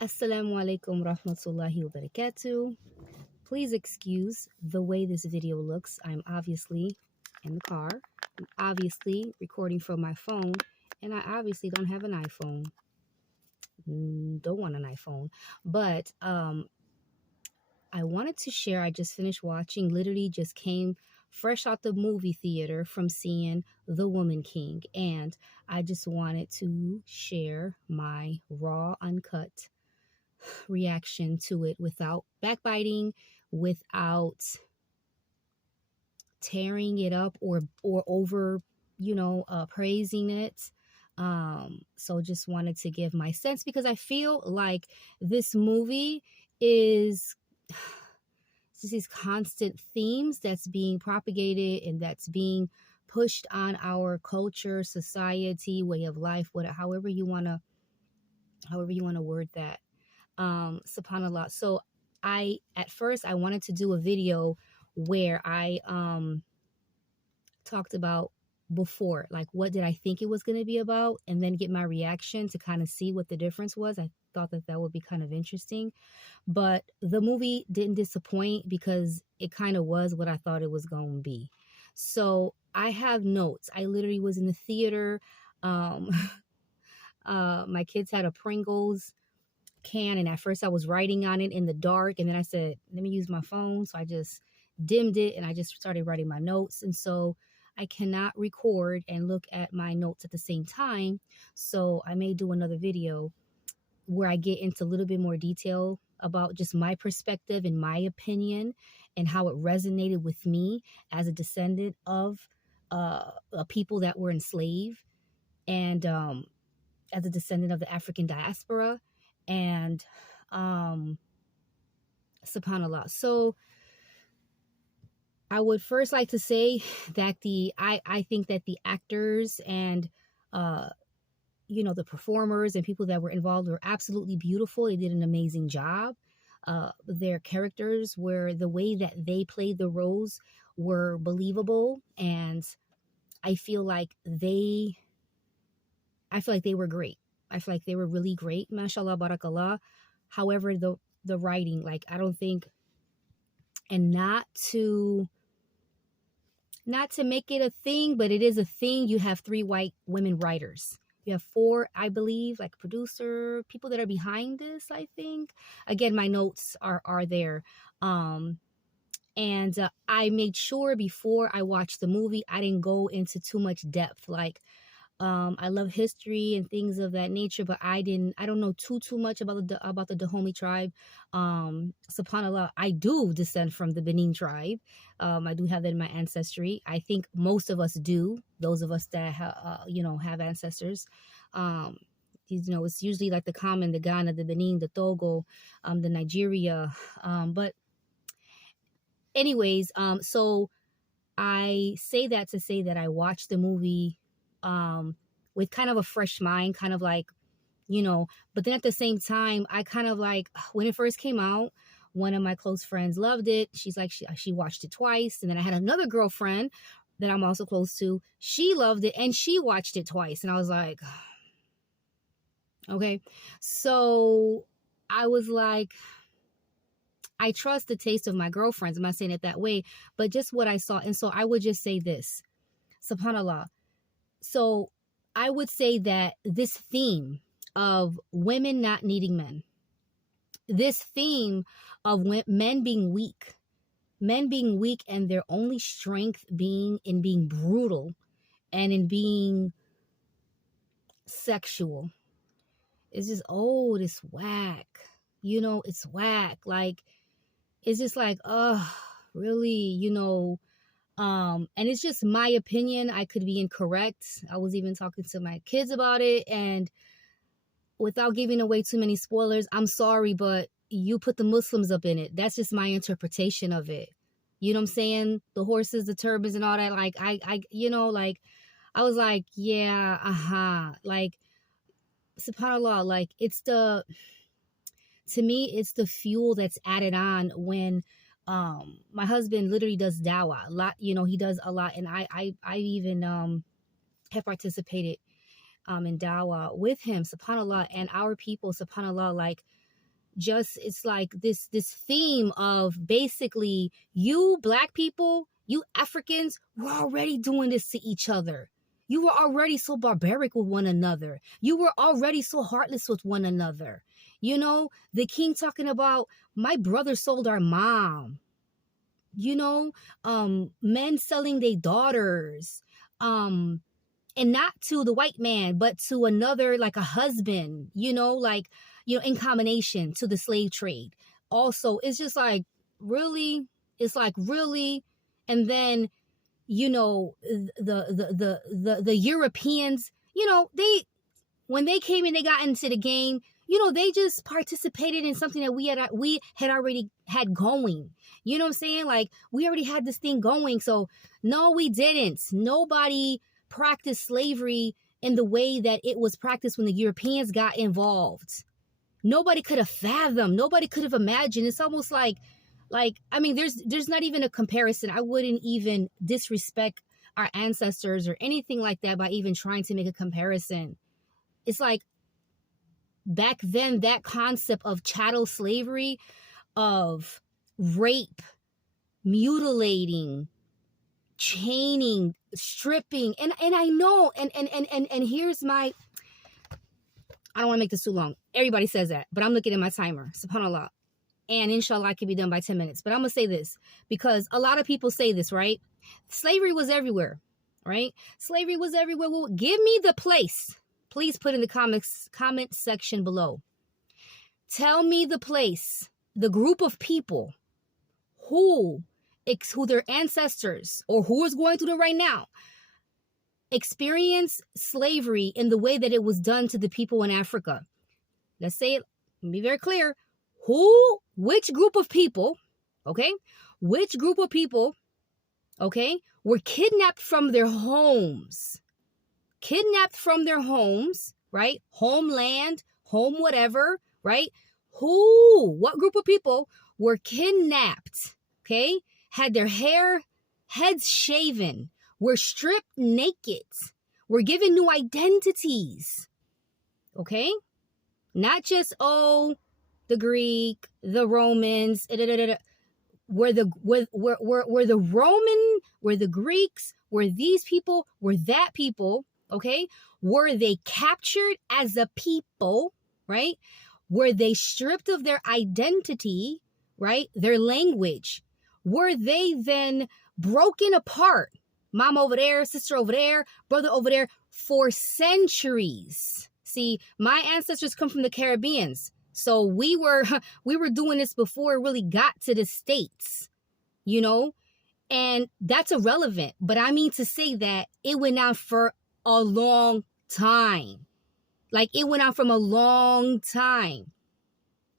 Assalamu alaikum rahmatullahi wa barakatuh. Please excuse the way this video looks. I'm obviously in the car. I'm obviously recording from my phone, and I obviously don't have an iPhone. Don't want an iPhone. But I wanted to share, I just finished watching, literally just came fresh out the movie theater from seeing The Woman King. And I just wanted to share my raw, uncut reaction to it without backbiting, without tearing it up or over, praising it. So just wanted to give my sense because I feel like this movie is just these constant themes that's being propagated and that's being pushed on our culture, society, way of life, however you wanna word that. Subhanallah. So at first I wanted to do a video where I talked about before, like what did I think it was going to be about, and then get my reaction to kind of see what the difference was. I thought that would be kind of interesting, but the movie didn't disappoint because it kind of was what I thought it was going to be. So I have notes. I literally was in the theater. My kids had a Pringles can, and at first I was writing on it in the dark, and then I said, let me use my phone. So I just dimmed it and I just started writing my notes. And so I cannot record and look at my notes at the same time. So I may do another video where I get into a little bit more detail about just my perspective and my opinion and how it resonated with me as a descendant of people that were enslaved, and as a descendant of the African diaspora, and subhanallah. So I would first like to say that I think that the actors and the performers and people that were involved were absolutely beautiful. They did an amazing job. Their characters were, the way that they played the roles were believable, and I feel like they were great. I feel like they were really great. MashaAllah, barakallah. However, the writing, like, I don't think, and not to make it a thing, but it is a thing. You have 3 white women writers. You have 4, I believe, like producer, people that are behind this, I think. Again, my notes are there. And I made sure before I watched the movie, I didn't go into too much depth. Like, I love history and things of that nature, but I don't know too much about the Dahomey tribe. Subhanallah, I do descend from the Benin tribe. I do have that in my ancestry. I think most of us do. Those of us that have ancestors. It's usually like the Ghana, the Benin, the Togo, the Nigeria. But anyways, so I say that to say that I watched the movie with kind of a fresh mind, kind of like, but then at the same time, I kind of like, when it first came out, one of my close friends loved it. She's like, she watched it twice. And then I had another girlfriend that I'm also close to. She loved it and she watched it twice. And I was like, okay. So I was like, I trust the taste of my girlfriends. I'm not saying it that way, but just what I saw. And so I would just say this, subhanallah. So I would say that this theme of women not needing men, this theme of men being weak and their only strength being in being brutal and in being sexual, is just, it's whack. It's whack. Like, it's just like, really, and it's just my opinion. I could be incorrect. I was even talking to my kids about it, and without giving away too many spoilers, I'm sorry, but you put the Muslims up in it. That's just my interpretation of it. You know what I'm saying? The horses, the turbans and all that. Like, I was like, yeah, like, subhanAllah, like, to me, it's the fuel that's added on when my husband literally does dawah a lot. He does a lot, and I even have participated in dawah with him, subhanallah, and our people, subhanallah, like, it's like this theme of basically you Black people, you Africans were already doing this to each other. You were already so barbaric with one another. You were already so heartless with one another. You know, the king talking about my brother sold our mom. You know, men selling their daughters. And not to the white man, but to another, like a husband, you know, like, you know, in combination to the slave trade. Also, it's just like, really? It's like, really? And then, you know, the Europeans, you know, when they came in, they got into the game, you know, they just participated in something that we had already had going. You know what I'm saying? Like, we already had this thing going. So no, we didn't. Nobody practiced slavery in the way that it was practiced when the Europeans got involved. Nobody could have fathomed. Nobody could have imagined. It's almost like, I mean, there's not even a comparison. I wouldn't even disrespect our ancestors or anything like that by even trying to make a comparison. It's like back then, that concept of chattel slavery, of rape, mutilating, chaining, stripping, and I know, and here's my, I don't want to make this too long. Everybody says that, but I'm looking at my timer. SubhanAllah. And inshallah, I can be done by 10 minutes. But I'm going to say this because a lot of people say this, right? Slavery was everywhere, right? Slavery was everywhere. Well, give me the place. Please put in the comment section below. Tell me the place, the group of people who their ancestors or who is going through it right now experience slavery in the way that it was done to the people in Africa. Let's say it, be very clear. Which group of people, okay? Which group of people, okay, were kidnapped from their homes? Kidnapped from their homes, right? Homeland, home whatever, right? What group of people were kidnapped, okay? Had their heads shaven, were stripped naked, were given new identities, okay? Not just, the Greek, the Romans, were the Greeks, were these people, were that people, okay? Were they captured as a people, right? Were they stripped of their identity, right? Their language? Were they then broken apart? Mom over there, sister over there, brother over there, for centuries. See, my ancestors come from the Caribbeans. So we were doing this before it really got to the States, you know, and that's irrelevant. But I mean to say that it went on for a long time. Like, it went on from a long time.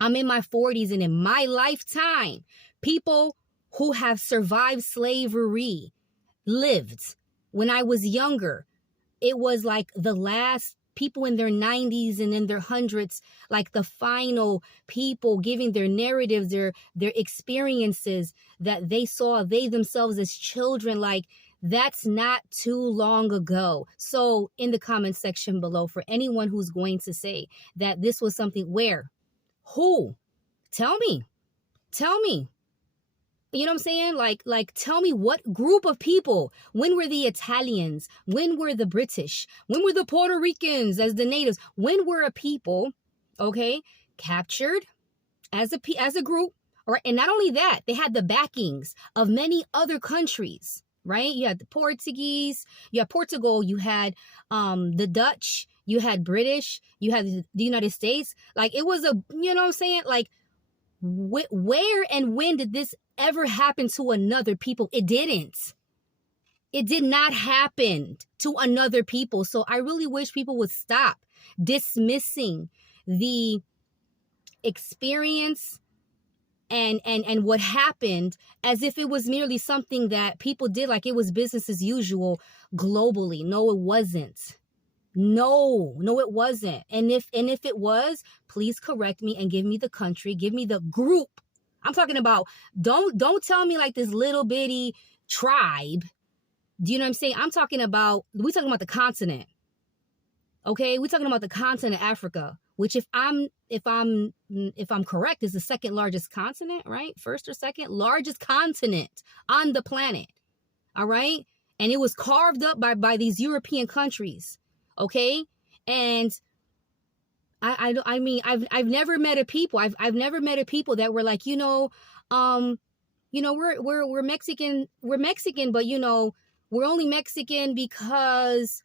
I'm in my 40s, and in my lifetime, people who have survived slavery lived. When I was younger, it was like the last people in their 90s and in their hundreds, like the final people giving their narratives, their experiences that they saw, they themselves as children. Like, that's not too long ago. So in the comment section below, for anyone who's going to say that this was something where, who, tell me. You know what I'm saying? Like, tell me what group of people. When were the Italians? When were the British? When were the Puerto Ricans as the natives? When were a people, okay, captured as a group? Right? And not only that, they had the backings of many other countries, right? You had the Portuguese, you had Portugal, you had the Dutch, you had British, you had the United States. Like, it was you know what I'm saying? Like, where and when did this ever happen to another people? It didn't. It did not happen to another people. So I really wish people would stop dismissing the experience and what happened as if it was merely something that people did, like it was business as usual globally. No, it wasn't. No, it wasn't. And if it was, please correct me and give me the country, give me the group. I'm talking about, don't tell me like this little bitty tribe. Do you know what I'm saying? We're talking about the continent. Okay, we're talking about the continent of Africa which if I'm correct, is the second largest continent, right? First or second largest continent on the planet. All right. And it was carved up by these European countries. Okay. And I mean, I've never met a people. I've never met a people that were like, we're Mexican. We're Mexican, but we're only Mexican because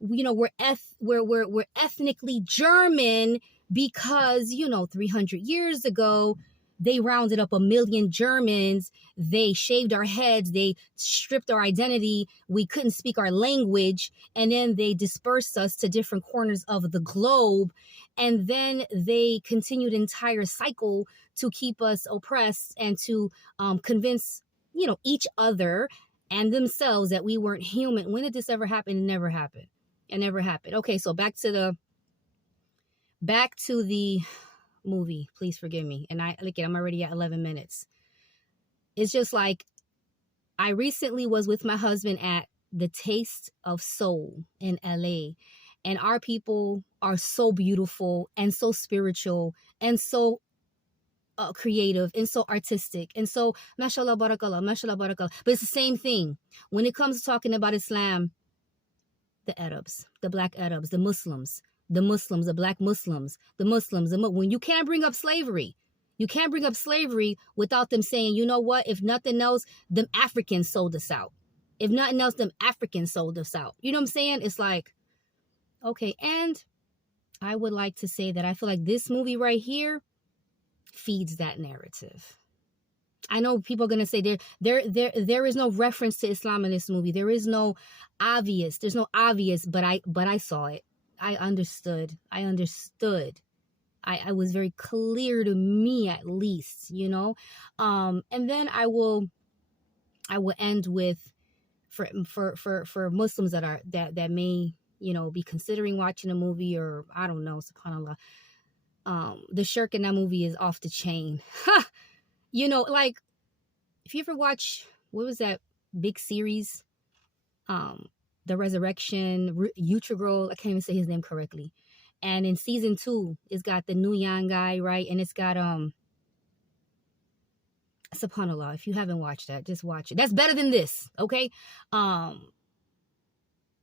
we're ethnically German because 300 years ago they rounded up 1 million Germans. They shaved our heads. They stripped our identity. We couldn't speak our language. And then they dispersed us to different corners of the globe. And then they continued an entire cycle to keep us oppressed and to convince, each other and themselves that we weren't human. When did this ever happen? It never happened. It never happened. Okay, so back to the movie. Please forgive me. And I'm already at 11 minutes. It's just like I recently was with my husband at the Taste of Soul in LA, and our people are so beautiful and so spiritual and so creative and so artistic and so mashallah barakallah, mashallah barakallah. But it's the same thing when it comes to talking about Islam. The Arabs, the black Arabs, the Muslims, the black Muslims, when you can't bring up slavery, you can't bring up slavery without them saying, you know what, if nothing else, them Africans sold us out. If nothing else, them Africans sold us out. You know what I'm saying? It's like, okay. And I would like to say that I feel like this movie right here feeds that narrative. I know people are going to say there is no reference to Islam in this movie. There's no obvious, but I saw it. I understood. I was very clear to me, at least, and then I will end with for Muslims that may, be considering watching a movie, or I don't know, subhanAllah. The shirk in that movie is off the chain. Like, if you ever watch, what was that big series? The Resurrection, Utragirl, I can't even say his name correctly. And in season 2, it's got the Nguyen guy, right? And it's got, subhanAllah, if you haven't watched that, just watch it. That's better than this, okay?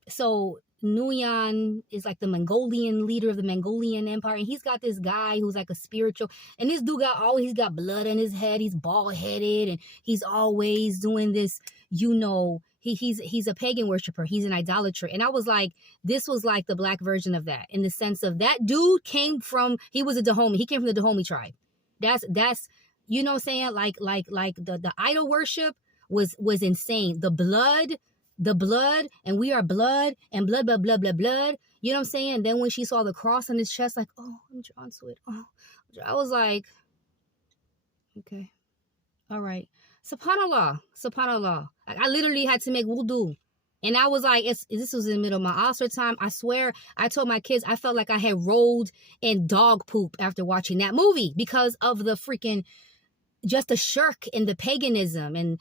So Nguyen is like the Mongolian leader of the Mongolian Empire, and he's got this guy who's like a spiritual, and this dude he's got blood in his head, he's bald-headed, and he's always doing this, he's a pagan worshiper, he's an idolater. And I was like, this was like the black version of that, in the sense of that dude he was a Dahomey, he came from the Dahomey tribe. That's you know what I'm saying, like the idol worship was insane. The blood, and we are blood, and blood. You know what I'm saying? And then when she saw the cross on his chest, like, oh, I'm drawn to it. Oh, I was like, okay, all right. SubhanAllah. I literally had to make wudu. And I was like, this was in the middle of my Asr time. I swear, I told my kids, I felt like I had rolled in dog poop after watching that movie because of the freaking, just the shirk and the paganism. And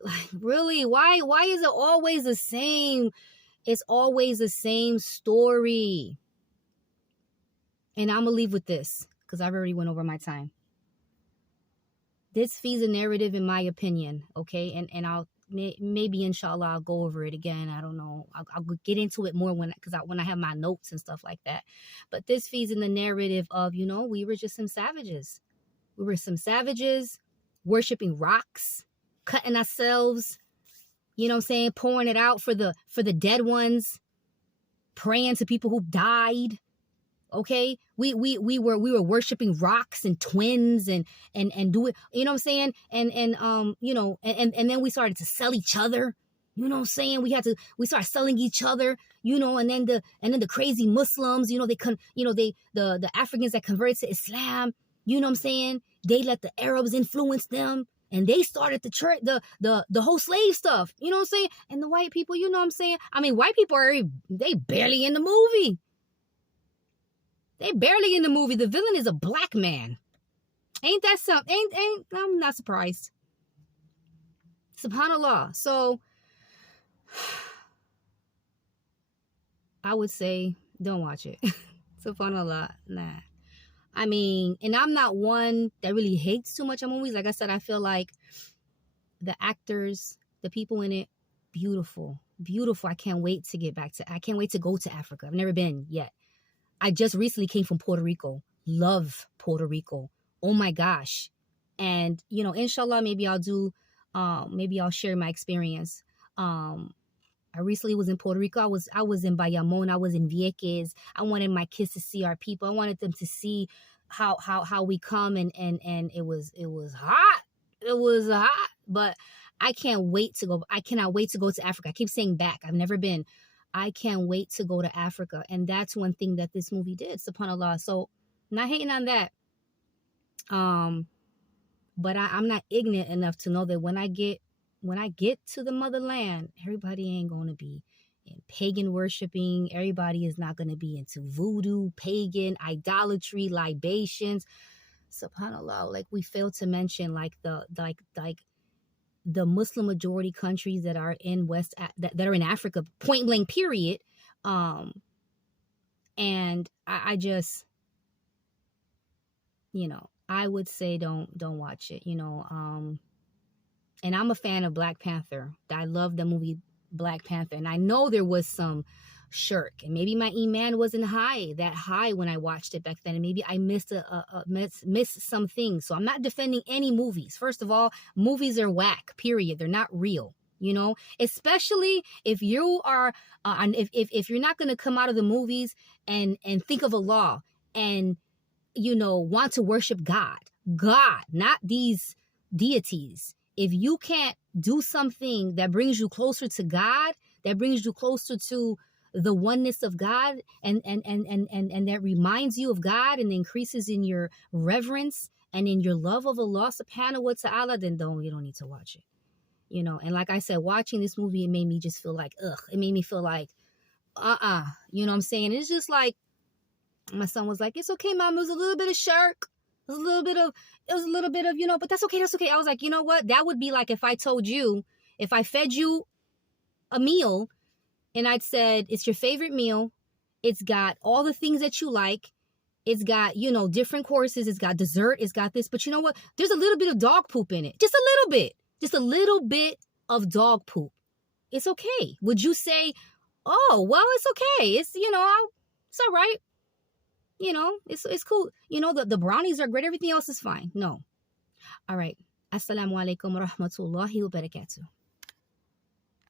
like, really, why is it always the same? It's always the same story. And I'm going to leave with this because I've already went over my time. This feeds a narrative, in my opinion, okay? And I'll maybe, inshallah, I'll go over it again. I don't know. I'll get into it more when I have my notes and stuff like that. But this feeds in the narrative of, we were just some savages. We were some savages worshiping rocks, cutting ourselves, pouring it out for the dead ones, praying to people who died. Okay, we were worshiping rocks and twins and do it, you know what I'm saying? And then we started to sell each other, you know what I'm saying? We started selling each other, and then the crazy Muslims, the Africans that converted to Islam, you know what I'm saying? They let the Arabs influence them. And they started the church, the whole slave stuff, you know what I'm saying? And the white people, you know what I'm saying? I mean, white people they barely in the movie. They barely in the movie. The villain is a black man. Ain't that something? I'm not surprised. SubhanAllah. So I would say don't watch it. SubhanAllah. Nah. I mean, and I'm not one that really hates too much of movies. Like I said, I feel like the actors, the people in it, beautiful, beautiful. I can't wait to go to Africa. I've never been yet. I just recently came from Puerto Rico. Love Puerto Rico. Oh my gosh. And, you know, inshallah, maybe I'll share my experience. I recently was in Puerto Rico. I was in Bayamon. I was in Vieques. I wanted my kids to see our people. I wanted them to see how we come, and it was hot. It was hot, but I can't wait to go. I cannot wait to go to Africa. I keep saying back. I've never been. I can't wait to go to Africa. And that's one thing that this movie did, subhanAllah. So not hating on that. But I'm not ignorant enough to know that when I get to the motherland, everybody ain't going to be in pagan worshiping. Everybody is not going to be into voodoo, pagan, idolatry, libations. SubhanAllah, like we failed to mention, like the Muslim majority countries that are in that are in Africa, point blank, period. And I just, you know, I would say don't watch it, you know. And I'm a fan of Black Panther. I love the movie Black Panther, and I know there was some shirk, and maybe my iman wasn't that high when I watched it back then, and maybe I missed some things. So I'm not defending any movies. First of all, movies are whack, period. They're not real, you know, especially if you are if you're not going to come out of the movies and think of Allah and, you know, want to worship God, not these deities. If you can't do something that brings you closer to God, that brings you closer to the oneness of God, and that reminds you of God and increases in your reverence and in your love of Allah subhanahu wa ta'ala, then you don't need to watch it. You know, and like I said, watching this movie, it made me just feel like, ugh. It made me feel like, you know what I'm saying? It's just like, my son was like, it's okay, Mom. It was a little bit of shirk. It was a little bit of, you know, but that's okay. That's okay. I was like, you know what? That would be like if I fed you a meal and I'd said, it's your favorite meal. It's got all the things that you like. It's got, you know, different courses. It's got dessert. It's got this. But you know what? There's a little bit of dog poop in it. Just a little bit. Just a little bit of dog poop. It's okay. Would you say, oh, well, it's okay. It's, you know, it's all right. You know, it's cool. You know, the brownies are great. Everything else is fine. No. All right. Assalamu alaikum wa rahmatullahi wa barakatuh.